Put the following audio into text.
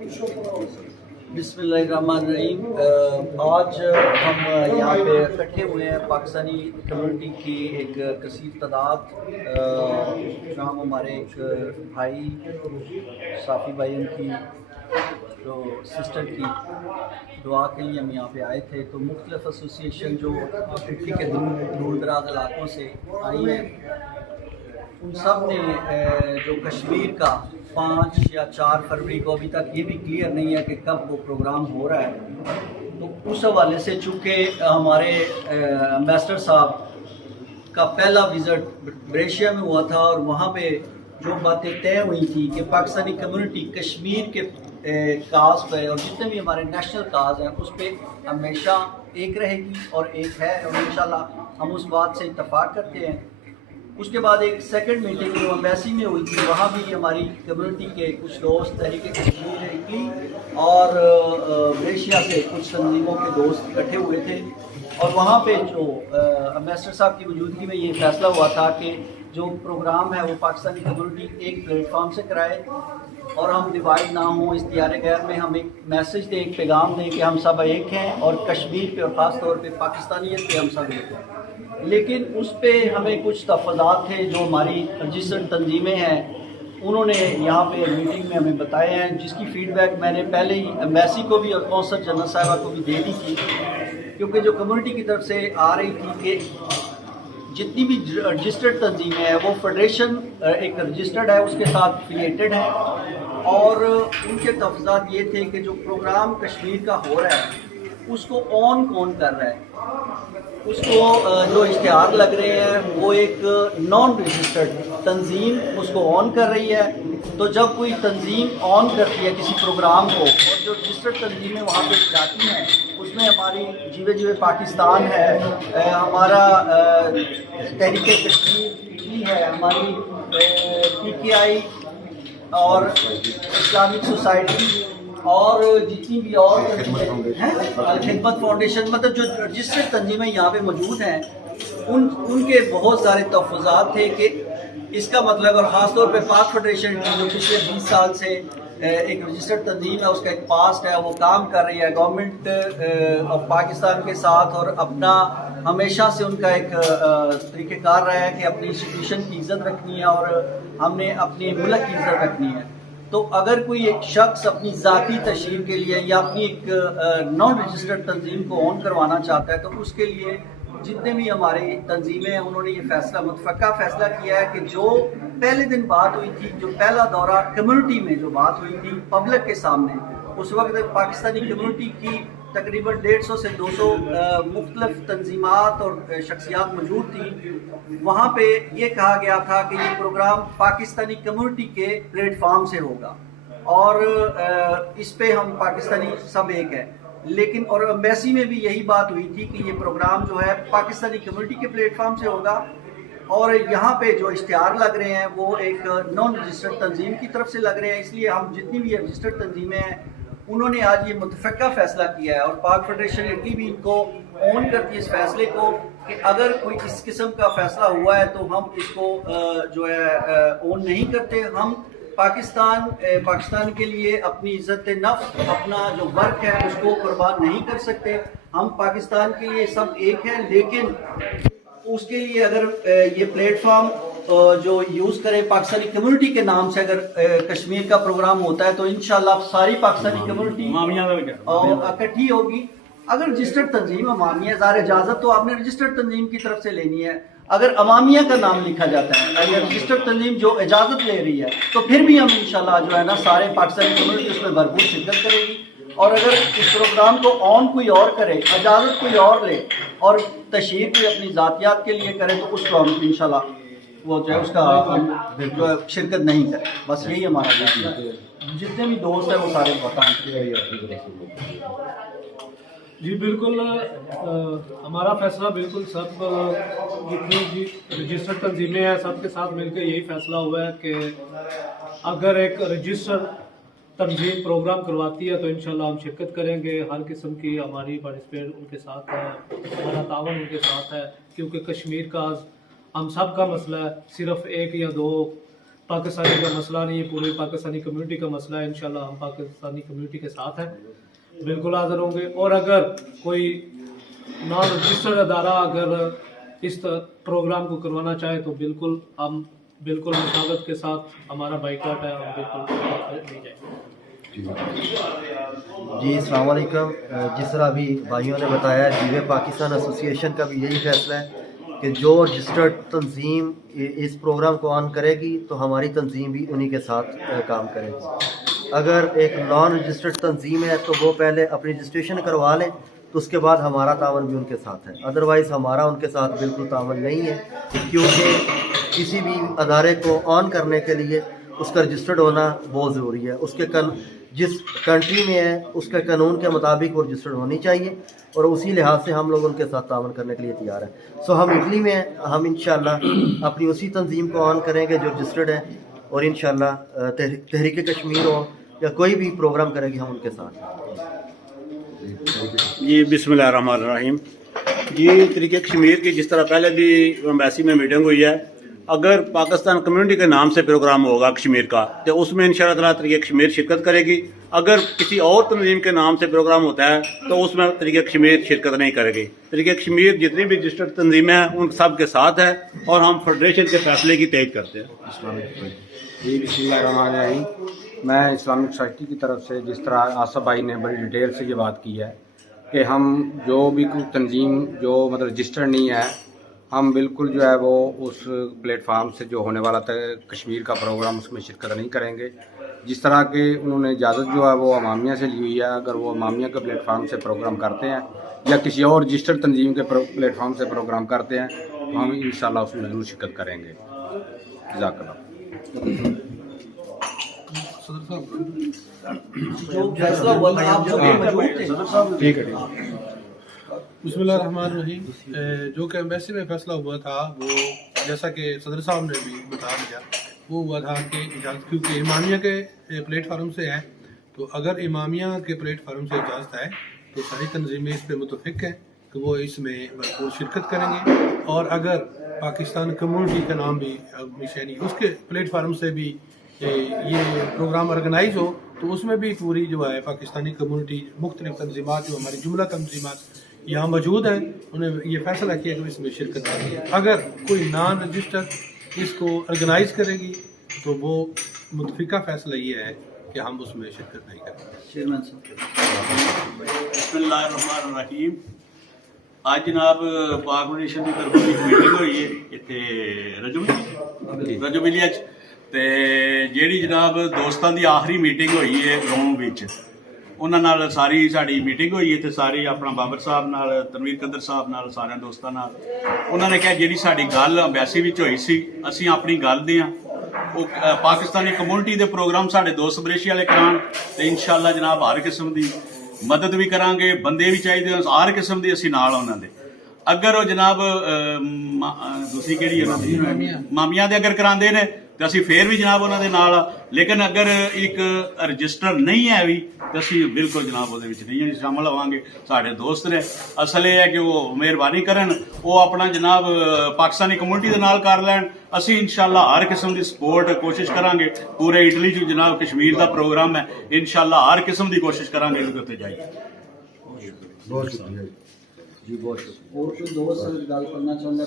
बिस्मिल्लाहिर्रहमानिर्रहीम। आज हम यहाँ पे इकट्ठे हुए हैं पाकिस्तानी कम्युनिटी की एक कसीर तादाद, हम हमारे एक भाई साफ़ी भाई की जो सिस्टर की दुआ के लिए हम यहाँ पे आए थे। तो मुख्तलिफ एसोसिएशन जो इटली के दूर दराज इलाकों से आई हैं, उन सब ने जो कश्मीर का 5 या 4 फरवरी को, अभी तक ये भी क्लियर नहीं है कि कब वो प्रोग्राम हो रहा है, तो उस हवाले से चूँकि हमारे एम्बेसडर साहब का पहला विज़िट ब्रेशिया में हुआ था और वहाँ पे जो बातें तय हुई थी कि पाकिस्तानी कम्युनिटी कश्मीर के काज पे और जितने भी हमारे नेशनल काज हैं उस पर हमेशा एक रहेगी और एक है, और इंशाल्लाह हम उस बात से इत्तफाक करते हैं। उसके बाद एक सेकंड मीटिंग जो एम्बेसी में हुई थी, वहाँ भी हमारी कम्युनिटी के कुछ दोस्त तहरीक कश्मीर इटली और ब्रेशिया से कुछ तंजीमों के दोस्त इकट्ठे हुए थे, और वहाँ पे जो एम्बेसडर साहब की मौजूदगी में ये फैसला हुआ था कि जो प्रोग्राम है वो पाकिस्तानी कम्युनिटी एक प्लेटफॉर्म से कराए और हम डिवाइड ना हों। इश्तिहार गैर में हम एक मैसेज दें, एक पैगाम दें कि हम सब एक हैं और कश्मीर पे और ख़ास तौर पे पाकिस्तानियत पे हम सब एक हैं। लेकिन उस पे हमें कुछ तफाज़ात थे जो हमारी रजिस्टर्ड तंजीमें हैं, उन्होंने यहाँ पे मीटिंग में हमें बताए हैं, जिसकी फ़ीडबैक मैंने पहले ही एम्बेसी को भी और कौंसल जनरल साहिबा को भी दे दी थी, क्योंकि जो कम्युनिटी की तरफ से आ रही थी कि जितनी भी रजिस्टर्ड तंजीमें हैं वो फेडरेशन एक रजिस्टर्ड है उसके साथ एफिलिएटेड है, और उनके तफाज़ात ये थे कि जो प्रोग्राम कश्मीर का हो रहा है उसको ऑन कौन कर रहा है, उसको जो इश्तिहार लग रहे हैं वो एक नॉन रजिस्टर्ड तंजीम उसको ऑन कर रही है। तो जब कोई तंजीम ऑन करती है किसी प्रोग्राम को, और जो रजिस्टर्ड तंजीमें वहाँ पे जाती हैं उसमें हमारी जीवे जीवे पाकिस्तान है, हमारा तहरीक कश्मीर इटली है, हमारी PKI और इस्लामिक सोसाइटी और जितनी भी और खिदमत फाउंडेशन, मतलब जो रजिस्टर्ड तंजीमें यहाँ पे मौजूद हैं उनके बहुत सारे तहफ़्फ़ुज़ात थे कि इसका मतलब, और ख़ास तौर पे पाक फेडरेशन की जो पिछले 20 साल से एक रजिस्टर्ड तंजीम है, उसका एक पास्ट है, वो काम कर रही है गवर्नमेंट ऑफ पाकिस्तान के साथ, और अपना हमेशा से उनका एक तरीक़ेकार रहा है कि अपनी इंस्टीट्यूशन की इज़्ज़त रखनी है और हमने अपने मुल्क की इज़्ज़त रखनी है। तो अगर कोई एक शख्स अपनी ज़ाती तशहीर के लिए या अपनी एक नॉन रजिस्टर्ड तंजीम को ऑन करवाना चाहता है, तो उसके लिए जितने भी हमारे तंजीमें हैं उन्होंने ये फैसला मुतफ़क्का फैसला किया है कि जो पहले दिन बात हुई थी, जो पहला दौरा कम्युनिटी में जो बात हुई थी पब्लिक के सामने, उस वक्त पाकिस्तानी कम्युनिटी की तकरीबन 150 से 200 मुख्तलिफ तंजीमात और शख्सियात मौजूद थी। वहाँ पे ये कहा गया था कि ये प्रोग्राम पाकिस्तानी कम्युनिटी के प्लेटफार्म से होगा और इस पे हम पाकिस्तानी सब एक है। लेकिन और एम्बेसी में भी यही बात हुई थी कि ये प्रोग्राम जो है पाकिस्तानी कम्युनिटी के प्लेटफार्म से होगा, और यहाँ पे जो इश्तिहार लग रहे हैं वो एक नॉन रजिस्टर्ड तंजीम की तरफ से लग रहे हैं। इसलिए हम जितनी भी रजिस्टर्ड तंजीमें हैं उन्होंने आज ये मुतफ़क्का फ़ैसला किया है, और पाक फेडरेशन इटली भी इनको ऑन करती है इस फैसले को कि अगर कोई इस किस्म का फ़ैसला हुआ है तो हम इसको जो है ऑन नहीं करते। हम पाकिस्तान के लिए अपनी इज़्ज़त नफ्स, अपना जो वर्क है उसको कुर्बान नहीं कर सकते। हम पाकिस्तान के लिए सब एक हैं, लेकिन उसके लिए अगर ये प्लेटफॉर्म जो यूज़ करें पाकिस्तानी कम्युनिटी के नाम से, अगर कश्मीर का प्रोग्राम होता है तो इंशाल्लाह सारी पाकिस्तानी कम्युनिटी इकट्ठी होगी। अगर रजिस्टर्ड तंजीम अमामिया, ज़ाहिर इजाज़त तो आपने रजिस्टर्ड तंजीम की तरफ से लेनी है। अगर अमामिया का नाम लिखा जाता है, अगर रजिस्टर्ड तंजीम जो इजाज़त ले रही है, तो फिर भी हम इंशाल्लाह जो है ना सारे पाकिस्तानी कम्युनिटी उसमें भरपूर शिरकत करेगी। और अगर इस प्रोग्राम को ऑन कोई और करे, इजाज़त कोई और ले और तशहीर कोई अपनी ज़ातियात के लिए करे, तो उसको हम इंशाल्लाह वो जो है उसका जो है शिरकत नहीं करें। बस यही हमारा फैसला है। जितने भी दोस्त हैं वो सारे बताएं। जी बिल्कुल, हमारा फैसला बिल्कुल सब जितनी भी रजिस्टर्ड तंजीमें हैं सबके साथ मिलकर यही फैसला हुआ है कि अगर एक रजिस्टर्ड तंजीम प्रोग्राम करवाती है तो इंशाल्लाह हम शिरकत करेंगे। हर किस्म की हमारी पार्टिसिपेट उनके साथ है, हमारा तावन उनके साथ है, क्योंकि कश्मीर का हम सब का मसला है, सिर्फ एक या दो पाकिस्तानी का मसला नहीं है, पूरी पाकिस्तानी कम्युनिटी का मसला है। इंशाल्लाह हम पाकिस्तानी कम्युनिटी के साथ हैं, बिल्कुल हाज़िर होंगे। और अगर कोई नॉन रजिस्टर्ड अदारा अगर इस प्रोग्राम को करवाना चाहे तो बिल्कुल हम बिल्कुल मुशावरत के साथ, हमारा बाइकाट है, हम बिल्कुल नहीं जाएंगे। जी अस्सलाम वालेकुम। जिस तरह अभी भाइयों ने बताया, जीवे पाकिस्तान एसोसिएशन का भी यही फैसला है कि जो रजिस्टर्ड तंजीम इस प्रोग्राम को ऑन करेगी तो हमारी तंजीम भी उन्हीं के साथ काम करेगी। अगर एक नॉन रजिस्टर्ड तंजीम है तो वो पहले अपनी रजिस्ट्रेशन करवा लें, तो उसके बाद हमारा तावन भी उनके साथ है। अदरवाइज़ हमारा उनके साथ बिल्कुल तावन नहीं है, क्योंकि किसी भी अदारे को ऑन करने के लिए उसका रजिस्टर्ड होना बहुत ज़रूरी है। उसके जिस कंट्री में है उसके कानून के मुताबिक वो रजिस्टर्ड होनी चाहिए, और उसी लिहाज से हम लोग उनके साथ तावन करने के लिए तैयार हैं। सो हम इटली में हैं, हम इंशाल्लाह अपनी उसी तंजीम को ऑन करेंगे जो रजिस्टर्ड है, और इंशाल्लाह तहरीक कश्मीर हो या कोई भी प्रोग्राम करेगी हम उनके साथ हैं। जी बिस्मिल्लाहिर्रहमानिर्रहीम। जी तहरीक कश्मीर की जिस तरह पहले भी एम्बेसी में मीटिंग हुई है, अगर पाकिस्तान कम्युनिटी के नाम से प्रोग्राम होगा कश्मीर का तो उसमें इंशाअल्लाह ताला तहरीक कश्मीर शिरकत करेगी। अगर किसी और तंजीम के नाम से प्रोग्राम होता है तो उसमें तहरीक कश्मीर शिरकत नहीं करेगी। तहरीक कश्मीर जितनी भी रजिस्टर्ड तंजीमें हैं उन सब के साथ है, और हम फेडरेशन के फैसले की तहत करते हैं। जी बिस्मिल्लाहिर्रहमानिर्रहीम। मैं इस्लामिक सोसाइटी की तरफ से, जिस तरह आसफ भाई ने बड़ी डिटेल से ये बात की है कि हम जो भी कोई तंजीम जो मतलब रजिस्टर्ड नहीं है, हम बिल्कुल जो है वो उस प्लेटफार्म से जो होने वाला था कश्मीर का प्रोग्राम उसमें शिरकत नहीं करेंगे। जिस तरह के उन्होंने इजाज़त जो है वो अमामिया से ली हुई है, अगर वो अमामिया के प्लेटफार्म से प्रोग्राम करते हैं या किसी और रजिस्टर्ड तंजीम के प्लेटफार्म से प्रोग्राम करते हैं तो हम इंशाल्लाह उसमें ज़रूर शिरकत करेंगे। जज़ाकल्लाह। जो फैसला हुआ था आप सब मौजूद थे? ठीक है। बिस्मिल्लाहिर्रहमानिर्रहीम। जो कि एम्बेसी में फैसला हुआ था वो जैसा कि सदर साहब ने भी बता दिया, वो हुआ था कि इजाज़त, क्योंकि इमामिया के प्लेटफार्म से है, तो अगर इमामिया के प्लेटफार्म से इजाज़त है तो सारी तंजीमें इस पर मुतफिक हैं कि वो इसमें भरपूर शिरकत करेंगे। और अगर पाकिस्तान कम्युनिटी का नाम भी यानी उसके प्लेटफार्म से भी ये प्रोग्राम ऑर्गेनाइज हो तो उसमें भी पूरी जो है पाकिस्तानी कम्युनिटी मुख्तलिफ तंजीमात जो हमारी जुमला तंजीमात यहाँ मौजूद हैं, उन्हें ये फैसला किया कि इसमें शिरकत करेंगे। अगर कोई नॉन रजिस्टर्ड इसको ऑर्गेनाइज करेगी तो वो मुतफिका फैसला ये है कि हम उसमें शिरकत नहीं करेंगे। चेयरमैन साहब। बिस्मिल्लाहिर्रहमानिर्रहीम। आज जनाब पाक फाउंडेशन की तरफ एक मीटिंग हुई है इतने रजोबिलिया ते ਜਿਹੜੀ जनाब दोस्तों की आखिरी मीटिंग हुई है रोम विच, उन्हां नाल सारी साड़ी मीटिंग हुई है ते सारी अपना बाबर साहब नाल, तनवीर कदर साहब नाल, सारे दोस्तों नाल उन्होंने कहा जिहड़ी साडी गल अंबैसी विच होई सी असीं अपनी गल दे वो पाकिस्तानी कम्युनिटी दे प्रोग्राम साडे दोस्त बरेशी वाले करान ते इंशाअल्लाह जनाब हर किस्म दी मदद भी करांगे, बंदे भी चाहिए हर किस्म दी असीं नाल उन्हां दे। अगर वो जनाब दूसरी किहड़ी मामिया दे अगर करांदे ने तो असीं फिर भी जनाब उन्हां दे नाल, लेकिन अगर एक रजिस्टर नहीं है भी तो असीं बिल्कुल जनाब उहदे विच नहीं शामिल होवांगे। साडे दोस्त ने असल ये है कि वो मेहरबानी करन, वो अपना जनाब पाकिस्तानी कम्युनिटी दे नाल कर लैन। असीं इंशाअल्लाह हर किस्म की सपोर्ट कोशिश करांगे। पूरे इटली च जनाब कश्मीर का प्रोग्राम है, इंशाअल्लाह हर किस्म की कोशिश करांगे कि उत्ते जाइए। बहुत शुक्रिया जी, बहुत शुक्रिया। और कोई दोस्त गल करना चाਹੁੰਦਾ